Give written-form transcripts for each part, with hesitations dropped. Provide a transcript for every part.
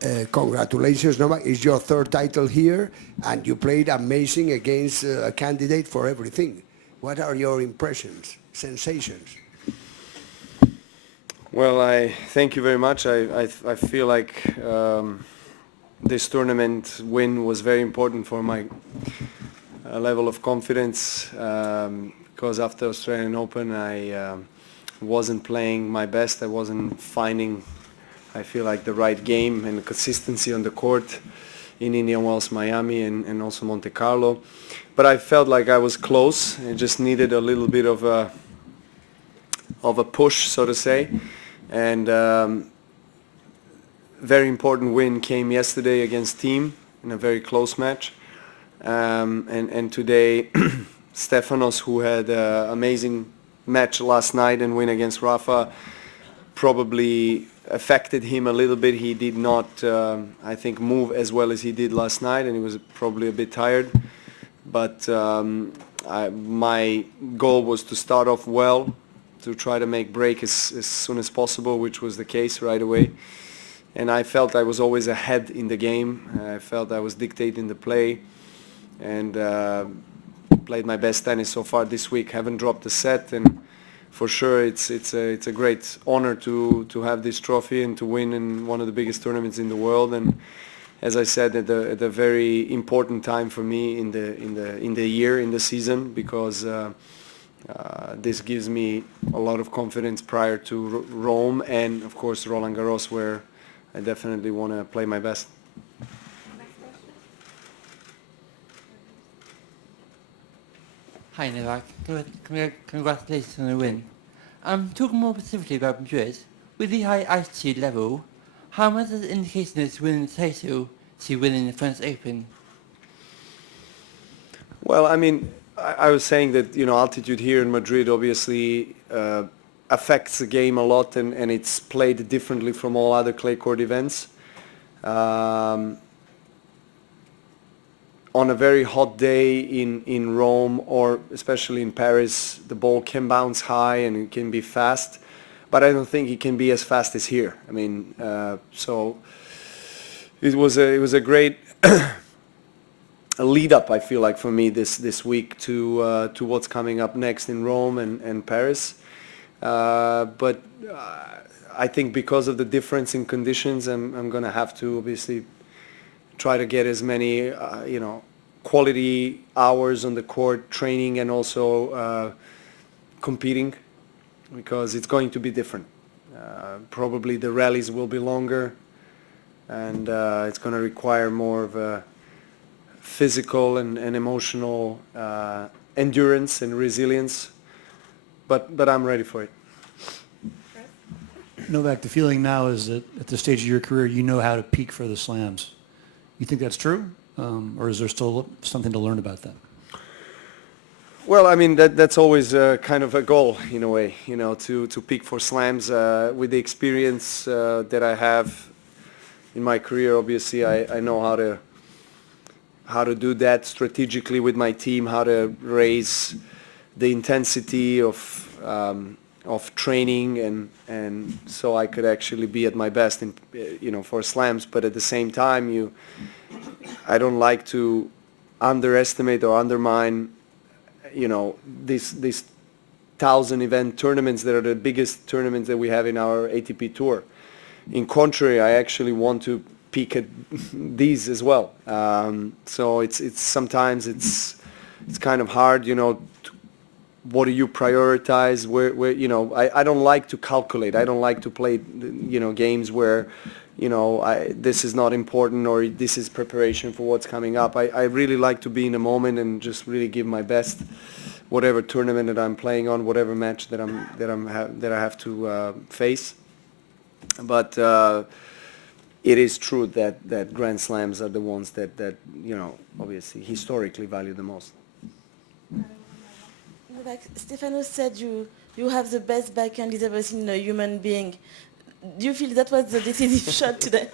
Congratulations, Novak. It's your third title here, and you played amazing against a candidate for everything. What are your impressions, sensations? Well, I thank you very much. I feel like this tournament win was very important for my level of confidence, because after Australian Open I wasn't playing my best. I wasn't finding, I feel like, the right game and consistency on the court in Indian Wells, Miami, and also Monte Carlo. But I felt like I was close. I just needed a little bit of a push, so to say. And very important win came yesterday against Team in a very close match. And today, Stefanos, who had an amazing match last night and win against Rafa, probably affected him a little bit. He did not, I think, move as well as he did last night, and he was probably a bit tired. But my goal was to start off well, to try to make break as soon as possible, which was the case right away. And I felt I was always ahead in the game. I felt I was dictating the play, and played my best tennis so far this week. Haven't dropped a set, and for sure it's a great honor to have this trophy and to win in one of the biggest tournaments in the world. And as I said, at a very important time for me in the year, in the season, because this gives me a lot of confidence prior to Rome and of course Roland Garros, where I definitely want to play my best. Hi Novak, congratulations on the win. Talking more specifically about Madrid, with the high altitude level, how much does it indicate this winning the title to winning the French Open? Well, I mean, I was saying that, you know, altitude here in Madrid obviously affects the game a lot, and it's played differently from all other clay court events. On a very hot day in Rome, or especially in Paris, the ball can bounce high and it can be fast, but I don't think it can be as fast as here. I mean, so it was a great a lead up, I feel like, for me this week to what's coming up next in Rome and Paris. But I think because of the difference in conditions, I'm going to have to obviously try to get as many, you know, quality hours on the court, training and also competing, because it's going to be different. Probably the rallies will be longer, and it's going to require more of a physical and emotional endurance and resilience, but I'm ready for it. Novak, the feeling now is that at this stage of your career, you know how to peak for the slams. You think that's true, or is there still something to learn about that? Well, I mean, that's always kind of a goal in a way, you know, to peak for slams. With the experience that I have in my career, obviously I know how to do that strategically with my team, how to raise the intensity of training, and so I could actually be at my best in, you know, for slams. But at the same time, I don't like to underestimate or undermine, you know, these 1,000 event tournaments that are the biggest tournaments that we have in our ATP tour. In contrary, I actually want to peak at these as well. So it's sometimes it's kind of hard, you know. What do you prioritize? Where you know, I don't like to calculate. I don't like to play, you know, games where, you know, this is not important or this is preparation for what's coming up. I really like to be in the moment and just really give my best, whatever tournament that I'm playing on, whatever match that I have to face. But it is true that Grand Slams are the ones that you know, obviously historically value the most. Like Stefanos said, you have the best backhand he's ever seen in a human being. Do you feel that was the decisive shot today?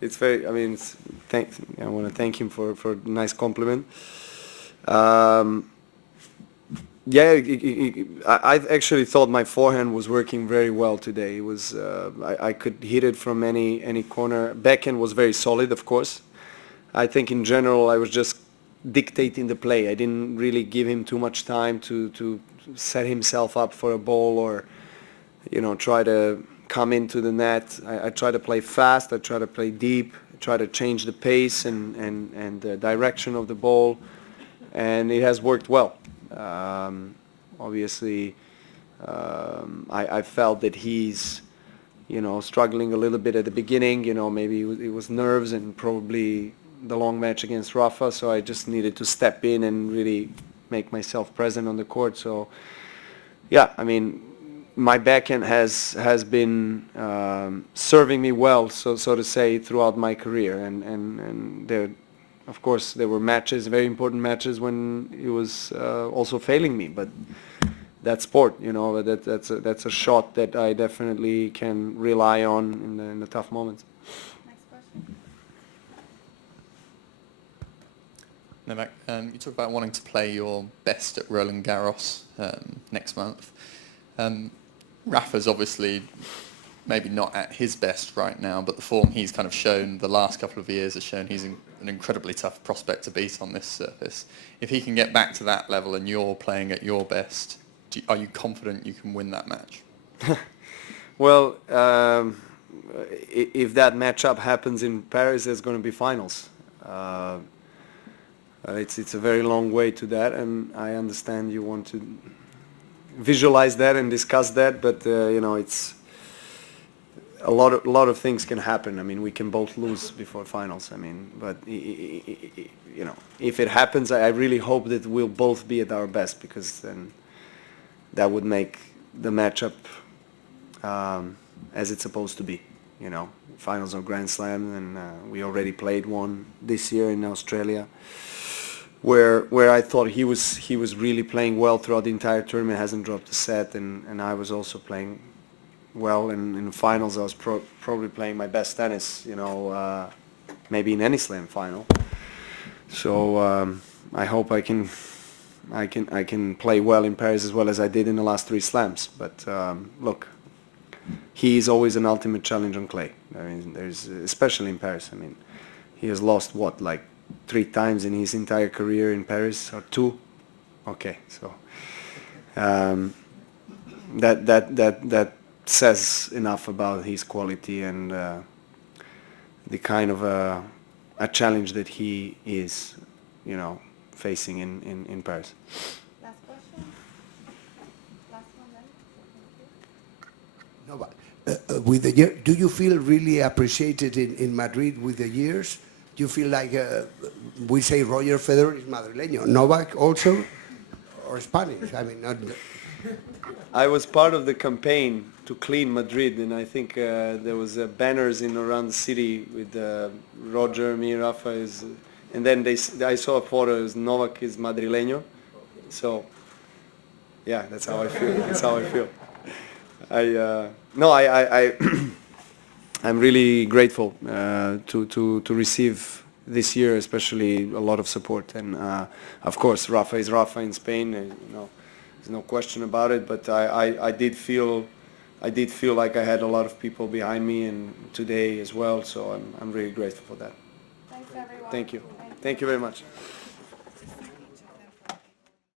It's very. I mean, I want to thank him for a nice compliment. Yeah, I actually thought my forehand was working very well today. It was I could hit it from any corner. Backhand was very solid, of course. I think in general I was just dictating the play. I didn't really give him too much time to set himself up for a ball or, you know, try to come into the net. I try to play fast. I try to play deep. I try to change the pace and the direction of the ball, and it has worked well. Obviously, I felt that he's, you know, struggling a little bit at the beginning. You know, maybe it was nerves and probably the long match against Rafa. So I just needed to step in and really make myself present on the court. So, yeah, I mean, my backhand has been serving me well, so to say, throughout my career. And there, of course, there were matches, very important matches, when he was also failing me. But that's sport, you know. That's a shot that I definitely can rely on in the tough moments. Next question. Novak, you talk about wanting to play your best at Roland Garros next month. Rafa's obviously maybe not at his best right now, but the form he's kind of shown the last couple of years has shown he's an incredibly tough prospect to beat on this surface. If he can get back to that level and you're playing at your best, are you confident you can win that match? Well, if that matchup happens in Paris, there's going to be finals. It's a very long way to that, and I understand you want to visualize that and discuss that, but you know, it's a lot of things can happen. I mean, we can both lose before finals. I mean, but you know, if it happens, I really hope that we'll both be at our best, because then that would make the matchup as it's supposed to be. You know, finals of Grand Slam, and we already played one this year in Australia, where I thought he was really playing well throughout the entire tournament, hasn't dropped a set, and I was also playing well, and in the finals I was probably playing my best tennis, you know, maybe in any slam final. So I hope I can play well in Paris as well as I did in the last 3 slams. But look, he is always an ultimate challenge on clay. I mean, there's, especially in Paris. I mean, he has lost what, like 3 times in his entire career in Paris, or 2? Okay, so that says enough about his quality and the kind of a challenge that he is, you know, facing in Paris. Last question. Last one then. No, but with the year, do you feel really appreciated in Madrid with the years? Do you feel like we say Roger Federer is Madrileño, Novak also, or Spanish? I mean, not. I was part of the campaign to clean Madrid, and I think there was banners in around the city with Roger, me, Rafa is, and then I saw a photo as Novak is Madrileño, so yeah, that's how I feel. That's how I feel. I'm really grateful to receive this year, especially a lot of support, and of course Rafa is Rafa in Spain, you know. There's no question about it, but I did feel like I had a lot of people behind me, and today as well, so I'm really grateful for that. Thanks everyone. Thank you. Thank you very much.